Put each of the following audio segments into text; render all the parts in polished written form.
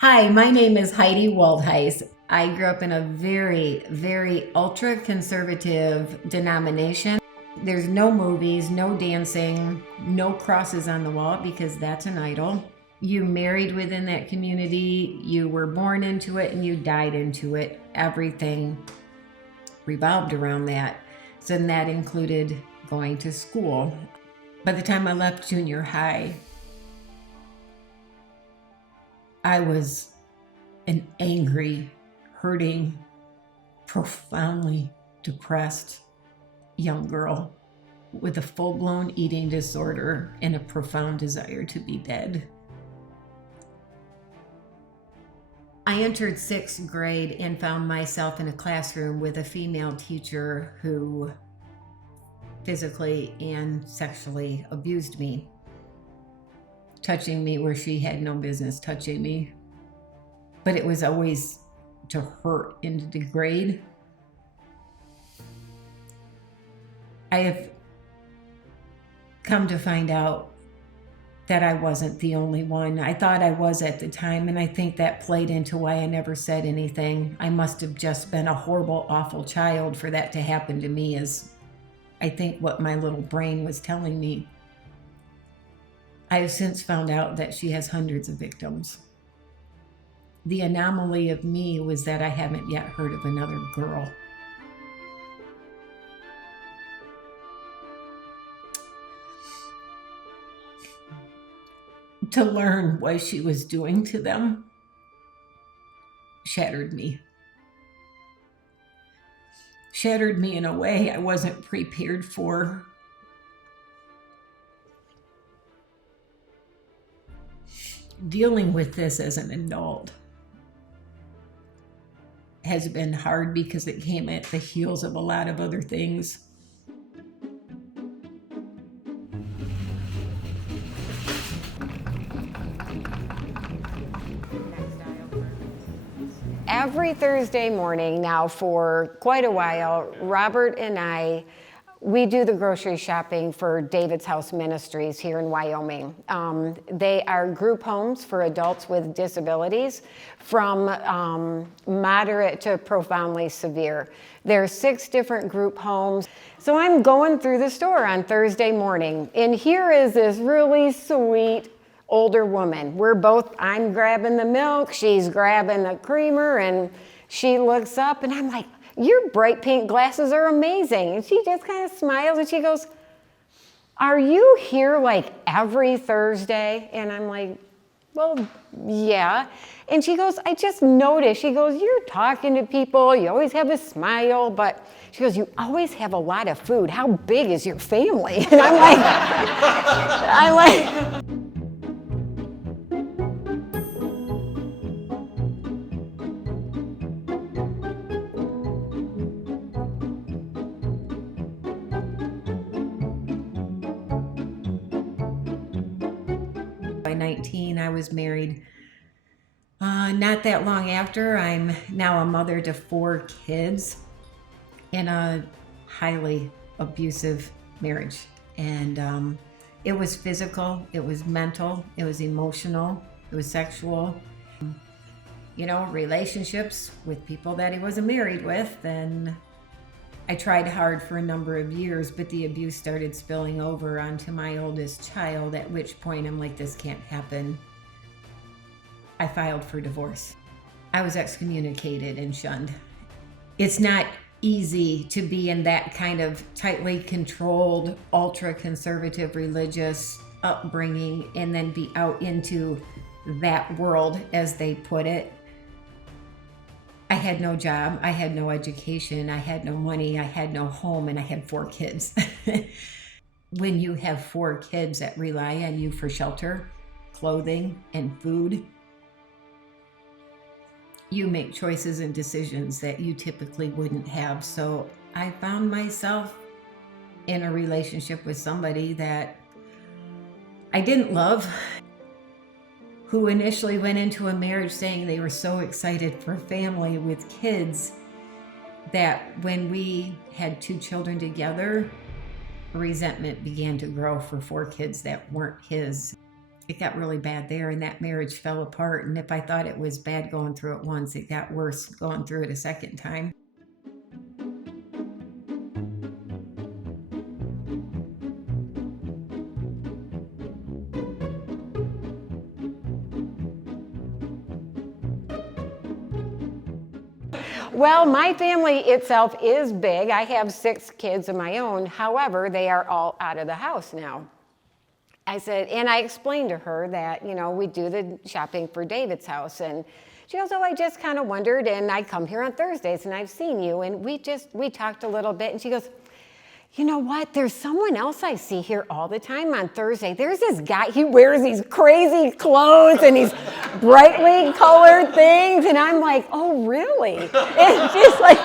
Hi, my name is Heidi Woldhuis. I grew up in a very, very ultra conservative denomination. There's no movies, no dancing, no crosses on the wall because that's an idol. You married within that community, you were born into it, and you died into it. Everything revolved around that. So then that included going to school. By the time I left junior high, I was an angry, hurting, profoundly depressed young girl with a full-blown eating disorder and a profound desire to be dead. I entered sixth grade and found myself in a classroom with a female teacher who physically and sexually abused me, touching me where she had no business touching me. But it was always to hurt and to degrade. I have come to find out that I wasn't the only one. I thought I was at the time, and I think that played into why I never said anything. I must have just been a horrible, awful child for that to happen to me, is I think what my little brain was telling me. I have since found out that she has hundreds of victims. The anomaly of me was that I haven't yet heard of another girl. To learn what she was doing to them shattered me. Shattered me in a way I wasn't prepared for. Dealing with this as an adult has been hard because it came at the heels of a lot of other things. Every Thursday morning now for quite a while, Robert and we do the grocery shopping for David's House Ministries here in Wyoming. They are group homes for adults with disabilities from moderate to profoundly severe. There are 6 different group homes. So I'm going through the store on Thursday morning, and here is this really sweet older woman. I'm grabbing the milk, she's grabbing the creamer, and she looks up, and I'm like, "Your bright pink glasses are amazing." And she just kind of smiles and she goes, "Are you here like every Thursday?" And I'm like, "Well, yeah." And she goes, "I just noticed," she goes, "you're talking to people, you always have a smile, but," she goes, "you always have a lot of food. How big is your family?" And I'm like, By 19, I was married. Not that long after, I'm now a mother to 4 kids in a highly abusive marriage. And it was physical, it was mental, it was emotional, it was sexual. Relationships with people that he wasn't married with. And I tried hard for a number of years, but the abuse started spilling over onto my oldest child, at which point I'm like, this can't happen. I filed for divorce. I was excommunicated and shunned. It's not easy to be in that kind of tightly controlled, ultra-conservative religious upbringing and then be out into that world, as they put it. I had no job, I had no education, I had no money, I had no home, and I had 4 kids. When you have 4 kids that rely on you for shelter, clothing, and food, you make choices and decisions that you typically wouldn't have. So I found myself in a relationship with somebody that I didn't love, who initially went into a marriage saying they were so excited for a family with kids, that when we had 2 children together, resentment began to grow for 4 kids that weren't his. it got really bad there, and that marriage fell apart. And if I thought it was bad going through it once, it got worse going through it a second time. Well, my family itself is big. I have 6 kids of my own. However, they are all out of the house now. I said, and I explained to her that, we do the shopping for David's house. And she goes, oh, I just kind of wondered. And I come here on Thursdays and I've seen you. And we talked a little bit. And she goes, you know what? There's someone else I see here all the time on Thursday. There's this guy, he wears these crazy clothes and these brightly colored things. And I'm like, oh, really? And she's like,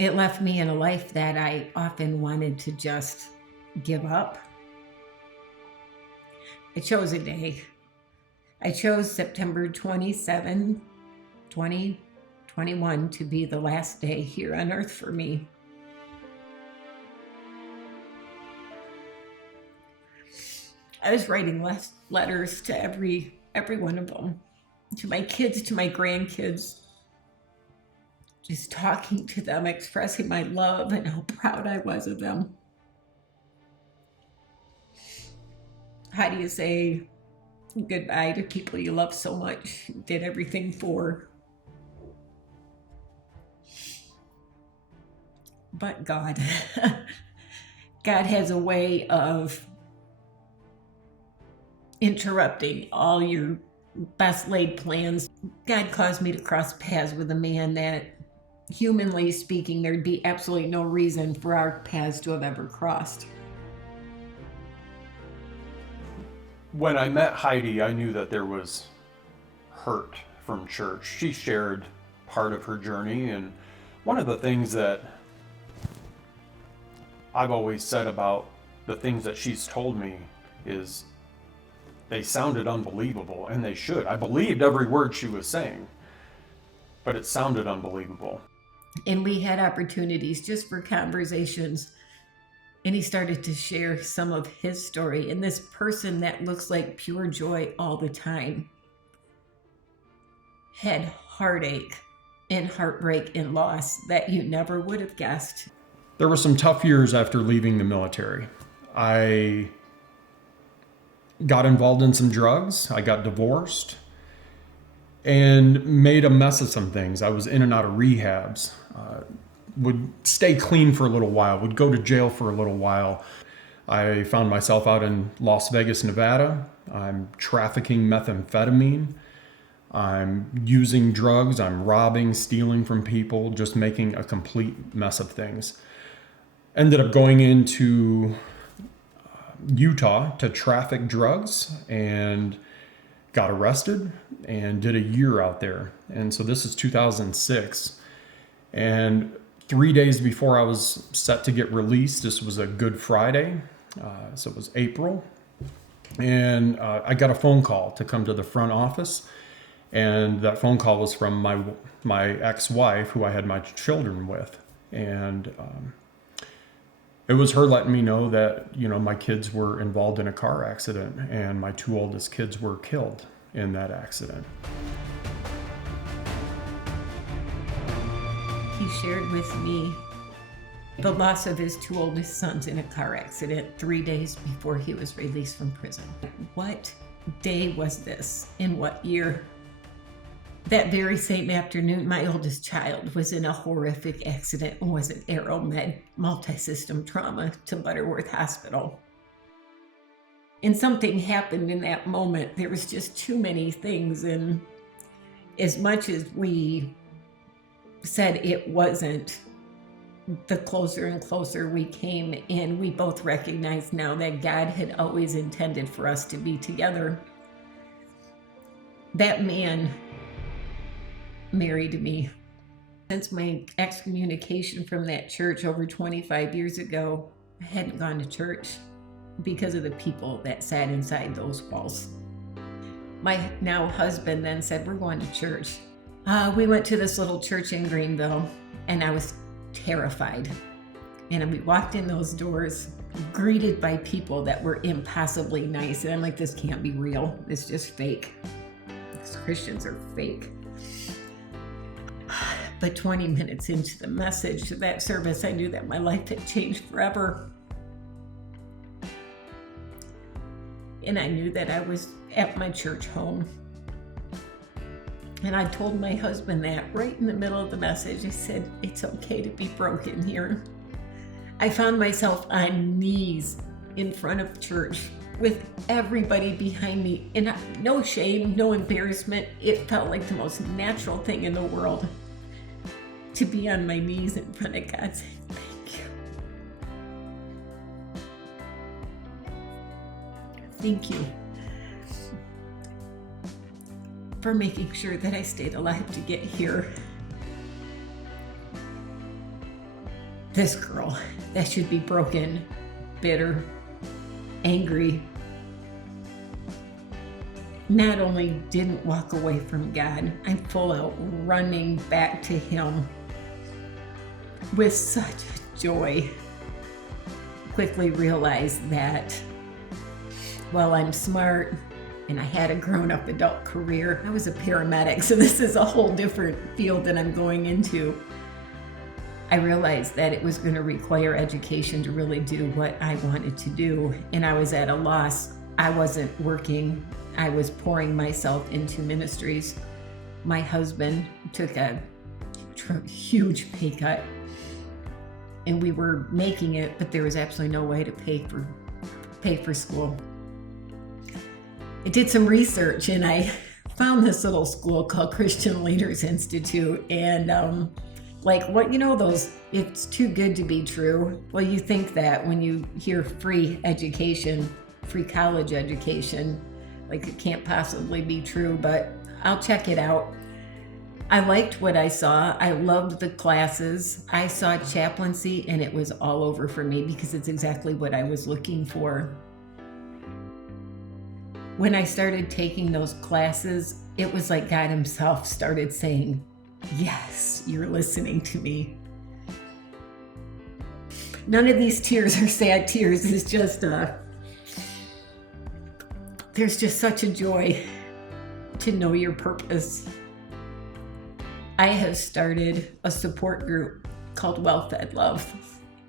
It left me in a life that I often wanted to just give up. I chose a day. I chose September 27, 2021 to be the last day here on earth for me. I was writing letters to every one of them, to my kids, to my grandkids, just talking to them, expressing my love and how proud I was of them. How do you say goodbye to people you love so much, did everything for? But God, God has a way of interrupting all your best laid plans. God caused me to cross paths with a man that, humanly speaking, there'd be absolutely no reason for our paths to have ever crossed. When I met Heidi, I knew that there was hurt from church. She shared part of her journey, and one of the things that I've always said about the things that she's told me is they sounded unbelievable, and they should. I believed every word she was saying, but it sounded unbelievable. And we had opportunities just for conversations. And he started to share some of his story. And this person that looks like pure joy all the time had heartache and heartbreak and loss that you never would have guessed. There were some tough years after leaving the military. I got involved in some drugs. I got divorced and made a mess of some things. I was in and out of rehabs. Would stay clean for a little while, would go to jail for a little while. I found myself out in Las Vegas, Nevada. I'm trafficking methamphetamine. I'm using drugs. I'm robbing, stealing from people, just making a complete mess of things. Ended up going into Utah to traffic drugs and got arrested and did a year out there. And so this is 2006. And 3 days before I was set to get released, this was a Good Friday, so it was April, and I got a phone call to come to the front office, and that phone call was from my ex-wife, who I had my children with, and it was her letting me know that, my kids were involved in a car accident, and my 2 oldest kids were killed in that accident. He shared with me the loss of his 2 oldest sons in a car accident 3 days before he was released from prison. What day was this? In what year? That very same afternoon, my oldest child was in a horrific accident and was an AeroMed multi-system trauma to Butterworth Hospital. And something happened in that moment. There was just too many things, and as much as we said it wasn't, the closer and closer we came in, we both recognized now that God had always intended for us to be together. That man married me. Since my excommunication from that church over 25 years ago, I hadn't gone to church because of the people that sat inside those walls. My now husband then said, we're going to church. We went to this little church in Greenville, and I was terrified. And we walked in those doors, greeted by people that were impossibly nice. And I'm like, this can't be real. It's just fake. These Christians are fake. But 20 minutes into the message of that service, I knew that my life had changed forever. And I knew that I was at my church home. And I told my husband that right in the middle of the message. I said, it's okay to be broken here. I found myself on knees in front of church with everybody behind me. And no shame, no embarrassment. It felt like the most natural thing in the world to be on my knees in front of God saying, thank you. Thank you for making sure that I stayed alive to get here. This girl that should be broken, bitter, angry, not only didn't walk away from God, I'm full out running back to Him with such joy. Quickly realized that while I'm smart and I had a grown-up adult career, I was a paramedic, so this is a whole different field that I'm going into. I realized that it was going to require education to really do what I wanted to do, and I was at a loss. I wasn't working. I was pouring myself into ministries. My husband took a huge pay cut, and we were making it, but there was absolutely no way to pay for school. I did some research, and I found this little school called Christian Leaders Institute, and it's too good to be true. Well, you think that when you hear free education, free college education, like it can't possibly be true, but I'll check it out. I liked what I saw. I loved the classes. I saw chaplaincy, and it was all over for me because it's exactly what I was looking for. When I started taking those classes, it was like God Himself started saying, yes, you're listening to me. None of these tears are sad tears. It's just, there's just such a joy to know your purpose. I have started a support group called Well-Fed Love,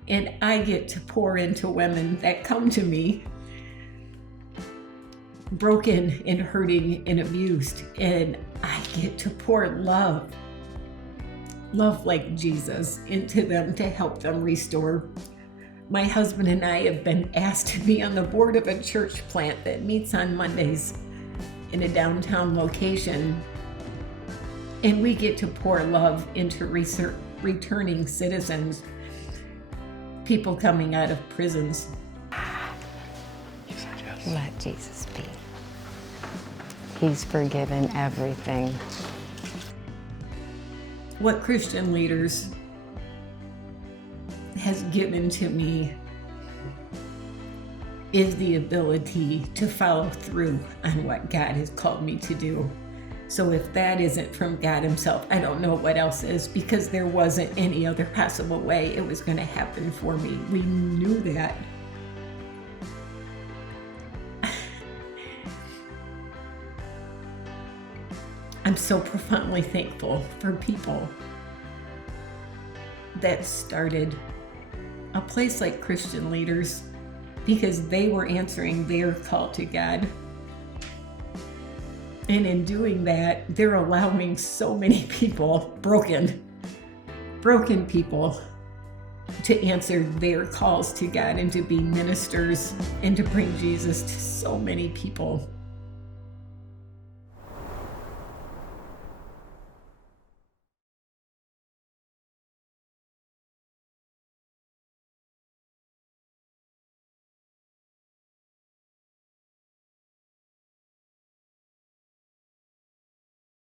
and I get to pour into women that come to me broken and hurting and abused, and I get to pour love like Jesus into them to help them restore. My husband and I have been asked to be on the board of a church plant that meets on Mondays in a downtown location, and we get to pour love into returning citizens, people coming out of prisons. Let Jesus be. He's forgiven everything. What Christian Leaders has given to me is the ability to follow through on what God has called me to do. So if that isn't from God Himself, I don't know what else is, because there wasn't any other possible way it was going to happen for me. We knew that. I'm so profoundly thankful for people that started a place like Christian Leaders, because they were answering their call to God. And in doing that, they're allowing so many people, broken people, to answer their calls to God and to be ministers and to bring Jesus to so many people.